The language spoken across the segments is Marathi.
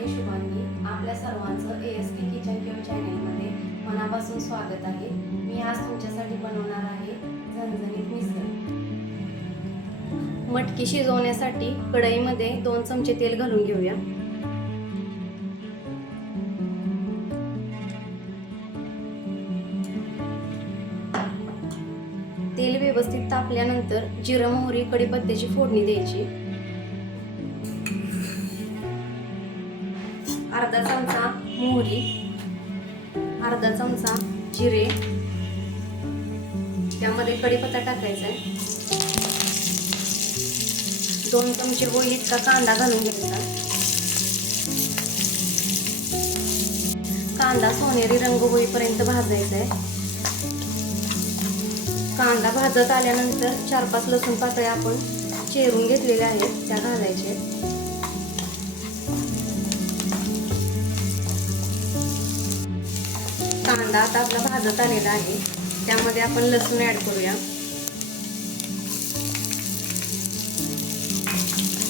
आहे शुभांगी. आपल्या सर्वांचं A S K kitchen care चॅनलमध्ये मनापासून स्वागत आहे. मी आज तुमच्यासाठी बनवणार आहे झणझणीत मिसळ. मटकी शिजवण्यासाठी कढईमध्ये दोन चमचे तेल घालून घेऊया. तेल व्यवस्थित तापल्यानंतर जिरं मोहरी कढीपत्त्याची फोडणी द्यायची. अर्धा चमचा जिरे. त्यामध्ये कढीपत्ता टाकायचा आहे. दोन चमचे होईल इतका कांदा घालून घ्यायचा. कांदा सोनेरी रंग होईपर्यंत भाजायचा आहे. कांदा भाजत आल्यानंतर चार पाच लसूण पाकळ्या आपण चेरून घेतलेल्या आहेत त्या घालायच्या कांदा आता आपला भाजत आलेला आहे. त्यामध्ये आपण लसूण ऍड करूया.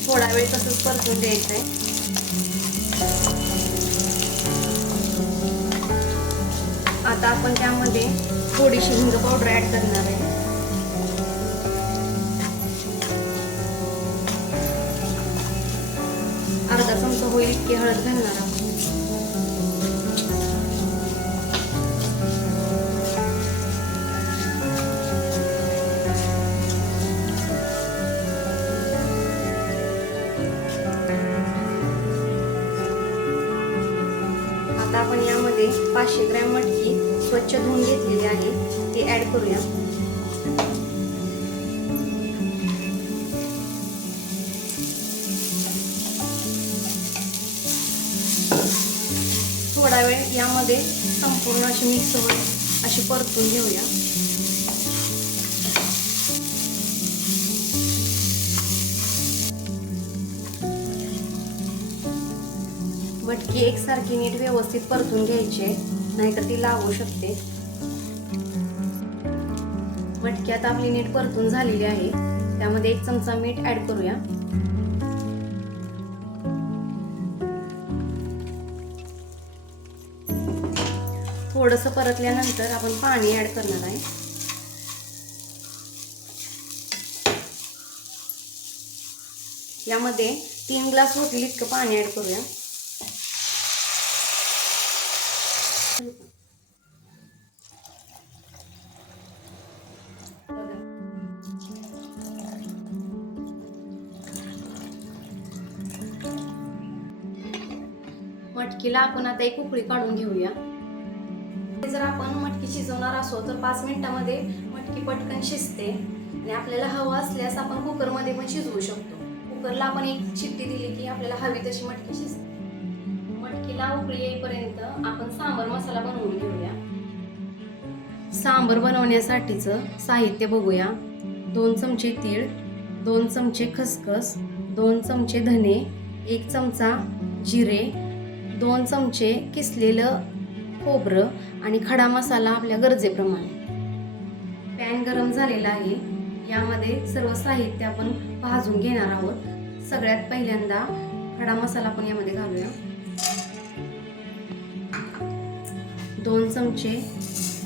थोडा वेळ तसंच परतून द्यायचं आहे आता आपण त्यामध्ये थोडीशी हिंग पावडर ऍड करणार आहे. अर्धा चमचा होईल इतकी हळद घालणार आहोत. पाचशे ग्रॅम मटकी स्वच्छ धुवून घेतलेली आहे. ती ऍड करूया. थोडा वेळ यामध्ये संपूर्ण अशी मिक्स होईल. अशी परतून घेऊया. की एकसारखी नीट व्यवस्थित परतून घ्यायची आहे, नाहीतर ती लागू शकते. मटक्यात आपली नीट परतून झालेली आहे. त्यामध्ये एक चमचा मीठ ऍड करूया. थोडस परतल्यानंतर आपण पाणी ऍड करणार आहे. यामध्ये तीन ग्लास होतील इतकं पाणी ऍड करूया. मटकीला आपण आता एक उकळी काढून घेऊया. जर आपण मटकी शिजवणार असो तर पाच मिनिटामध्ये मटकी पटकन शिजते. आणि आपल्याला हवं असल्यास आपण कुकरमध्ये पण शिजवू शकतो. कुकरला आपण एक शिट्टी दिली की आपल्याला हवी तशी मटकी शिजते. मटकीला उकळी येईपर्यंत आपण सांबर मसाला बनवून घेऊया. सांबर बनवण्यासाठीचं साहित्य बघूया. दोन चमचे तीळ दोन चमचे खसखस दोन चमचे धने एक चमचा जिरे दोन चमचे किसलेलं खोबरं आणि खडा मसाला आपल्या गरजेप्रमाणे. पॅन गरम झालेला आहे. यामध्ये सर्व साहित्य आपण भाजून घेणार आहोत. सगळ्यात पहिल्यांदा खडा मसाला आपण यामध्ये घालूया. दोन चमचे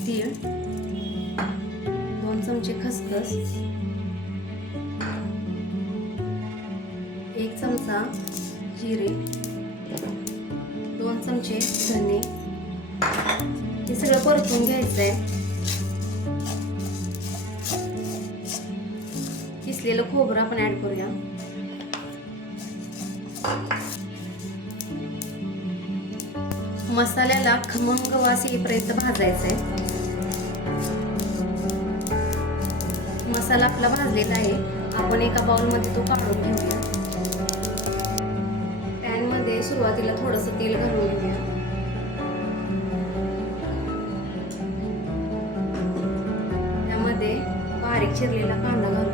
तीळ. दोन चमचे खसखस. एक चमचा जिरे. चमचे धने. हे सगळं परतून घ्यायचं आहे किसलेलं खोबरं आपण ऍड करूया. मसाल्याला खमंग वास येईपर्यंत भाजायचं आहे मसाला आपला भाजलेला आहे. आपण एका बाउलमध्ये तो काढून घेऊया. सुरुवातीला थोडस तेल घालून घेऊया. त्यामध्ये बारीक चिरलेला कांदा घालू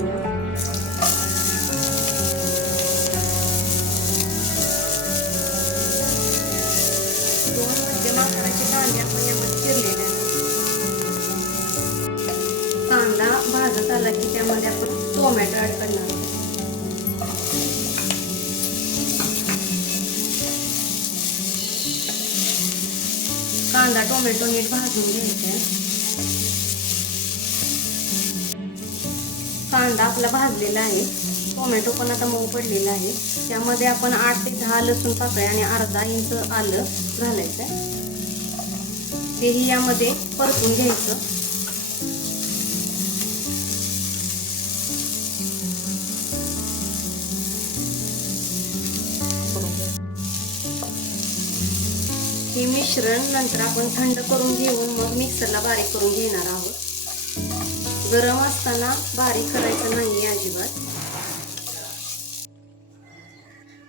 कांदा टोमॅटो नीट भाजून घ्यायचा. कांदा आपला भाजलेला आहे. टोमॅटो पण आता मऊ पडलेला आहे. त्यामध्ये आपण आठ ते दहा लसूण पाकळ्या आणि अर्धा इंच आलं घालायचं. तेही यामध्ये परतून घ्यायचं. हे मिश्रण नंतर आपण थंड करून घेऊन मग मिक्सरला बारीक करून घेणार आहोत. गरम असताना बारीक करायचं नाही अजिबात.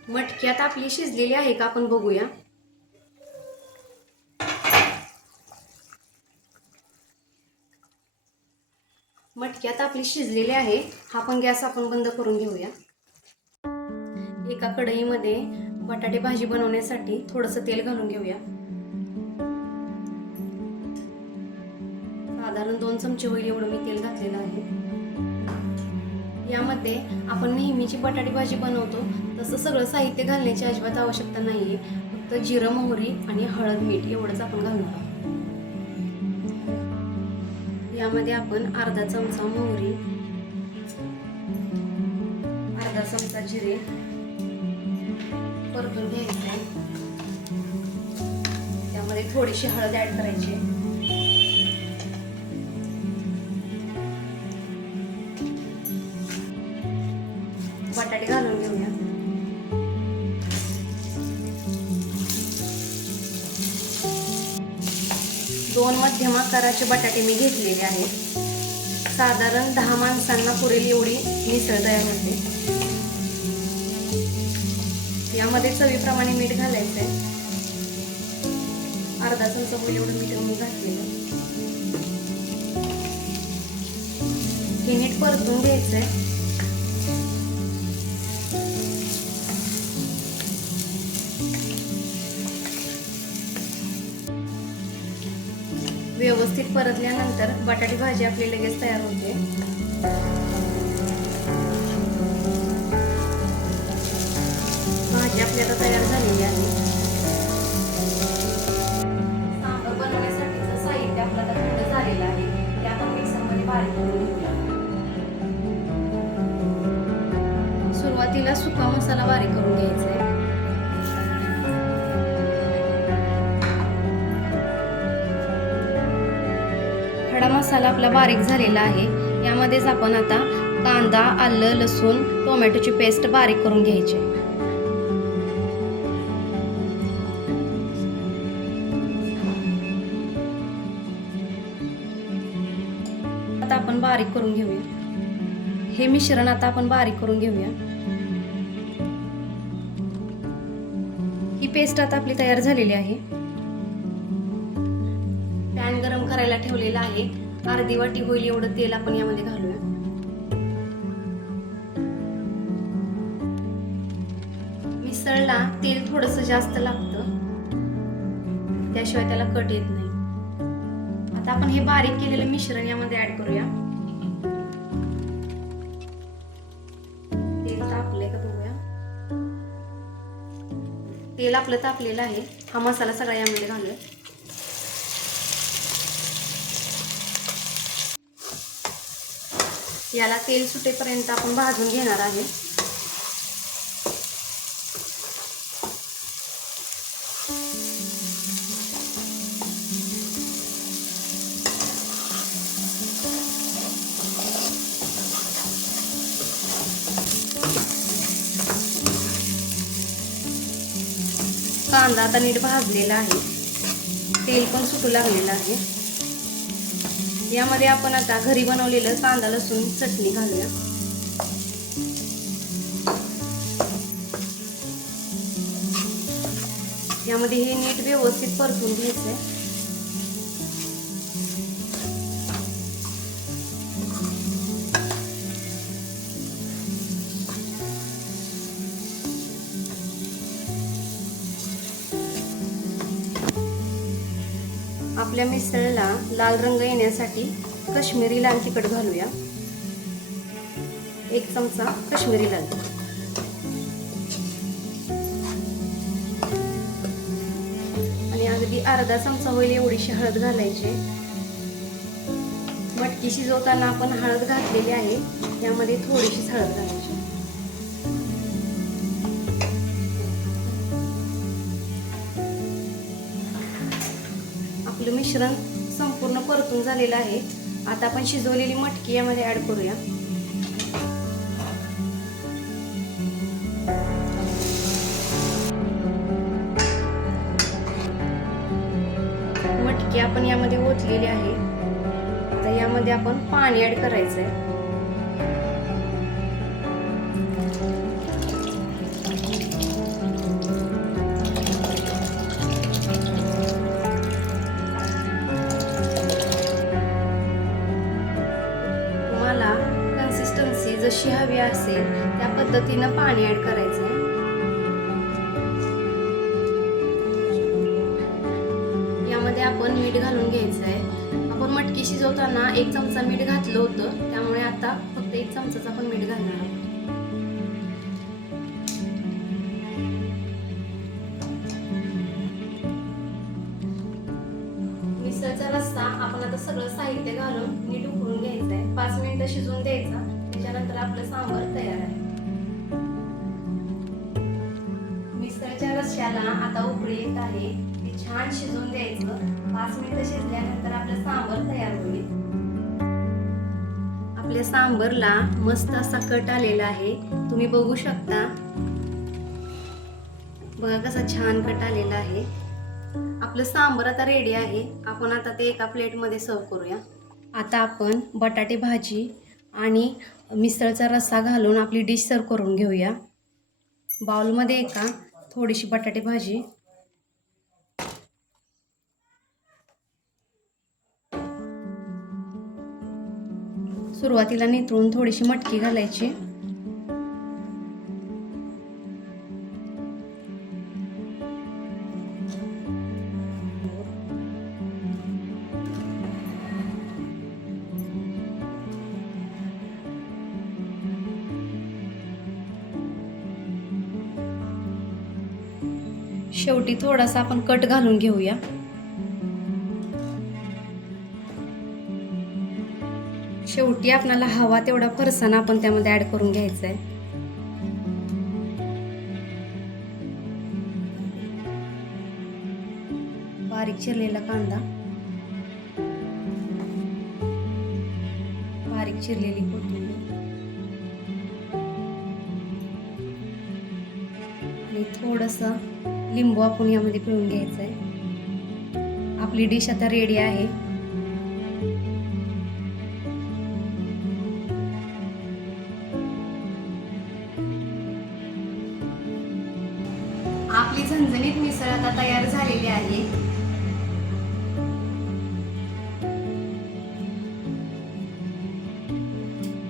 मटक्यात आपली शिजलेली आहे का आपण बघूया. मटक्यात आपली शिजलेली आहे. हा पण गॅस आपण बंद करून घेऊया. एका कढईमध्ये बटाटे भाजी बनवण्यासाठी थोडंसं तेल घालून घेऊया. चमचे होईल एवढं मी तेल घातलेलं आहे. यामध्ये आपण नेहमीची बटाटे भाजी बनवतो. तसं सगळं साहित्य घालण्याची अजिबात आवश्यकता नाही आहे फक्त जिरं मोहरी आणि हळद मीठ एवढंच आपण घालणार आहोत. यामध्ये आपण अर्धा चमचा मोहरी अर्धा चमचा जिरे परतून घ्यायचे. त्यामध्ये थोडीशी हळद ऍड करायची. बटाटे घालून घेऊया. दोन मध्यम आकाराचे बटाटे मी घेतलेले आहेत. साधारण दहा माणसांना पुरेल एवढी मिसळ तयार होते. यामध्ये चवीप्रमाणे मीठ घालायचं आहे अर्धा चमचा होईल एवढं मीठ मी घातलेलं. हे नीट परतून घ्यायचंय. व्यवस्थित परतल्यानंतर बटाटी भाजी आपली लगेच तयार होते. भाजी आपली आता तयार झालेली आहे. सांबर बनवण्यासाठीचं साहित्य आपलं आता थंड झालेलं आहे. ते आपण मिक्सरमध्ये बारीक करून घेऊया. सुरुवातीला सुका मसाला बारीक करून घ्यायचा खडा मसाला आपला बारीक झालेला आहे. यामध्येच आपण आता कांदा आलं लसूण टोमॅटोची पेस्ट बारीक करून घ्यायची. आता आपण बारीक करून घेऊया. हे मिश्रण आता आपण बारीक करून घेऊया. ही पेस्ट आता आपली तयार झालेली आहे. करायला ठेवलेला आहे. अर्धी वाटी होईल एवढं तेल आपण यामध्ये घालूया. मिसळला तेल थोडस जास्त लागतं. त्याशिवाय त्याला कट येत नाही. आता आपण हे बारीक केलेलं मिश्रण यामध्ये ऍड करूया. तेल तापलंय का बघूया. तेल आपलं तापलेलं आहे. हा मसाला सगळा यामध्ये घालूया. याला तेल सुटेपर्यंत आपण भाजून घेणार आहे. कांदा आता नीट भाजलेला आहे. तेल पण सुटू लागलेलं आहे. यामध्ये आपण आता घरी बनवलेलं कांदा लसूण चटणी घालूया. यामध्ये हे नीट व्यवस्थित परतून घ्यायचंय. आपल्या मिसळला लाल रंग येण्यासाठी कश्मीरी लाल तिखट घालूया. एक चमचा कश्मीरी लाल. आणि अगदी अर्धा चमचा होईल एवढीशी हळद घालायची. मटकी शिजवताना आपण हळद घातलेली आहे यामध्ये थोडीशीच हळद घालायची. मिश्रण संपूर्ण परतून झालेलं आहे. आता आपण शिजवलेली मटकी यामध्ये ऍड करूया. मटकी आपण यामध्ये ओतलेली आहे. आता यामध्ये आपण पाणी ऍड करायचं आहे हवी असेल त्या पद्धतीनं पाणी ऍड करायचं आहे यामध्ये आपण मीठ घालून घ्यायचं आहे आपण मटकी शिजवताना एक चमचा मीठ घातलं होतं त्यामुळे आता फक्त एक चमचाच आपण मीठ घालणार आहोत. मिसळचा रस्सा आपण आता सगळं साहित्य घालून नीट उकळून घ्यायचं आहे पाच मिनिटं शिजवून द्यायचा त्याच्यानंतर आपलं सांबर तयार आहे. मिसळच्या रश्याला आता उकळी येत आहे. ते छान शिजून द्यायचं. पाच मिनिटं शिजल्यानंतर आपलं सांबर तयार होईल. आपल्या सांबरला मस्त असा कट आलेला आहे. तुम्ही बघू शकता. बघा कसा छान कट आलेला आहे. आपलं सांबर आता रेडी आहे. आपण आता ते एका प्लेटमध्ये सर्व करूया. आता आपण बटाटे भाजी आणि मिसळचा रस्सा घालून आपली डिश सर्व करून घेऊया. बाउलमध्ये एका थोडीशी बटाटे भाजी. सुरुवातीला नितळून थोडीशी मटकी घालायची. शेवटी थोडासा आपण कट घालून घेऊया. शेवटी आपल्याला हवा तेवढा फरसाना आपण त्यामध्ये ऍड करून घ्यायचा आहे बारीक चिरलेला कांदा. बारीक चिरलेली कोथिंबीर. आणि थोडंसं लिंबू आपण यामध्ये पिळून घ्यायचं आहे आपली डिश आता रेडी आहे. आपली झणझणीत मिसळ आता तयार झालेली आहे.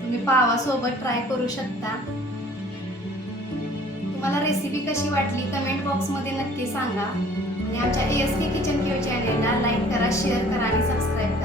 तुम्ही पावासोबत ट्राय करू शकता. तुम्हाला रेसिपी कशी वाटली कमेंट बॉक्समध्ये नक्की सांगा. आणि आमच्या एस के किचन केअर चॅनेलला लाईक करा शेअर करा आणि सबस्क्राईब करा.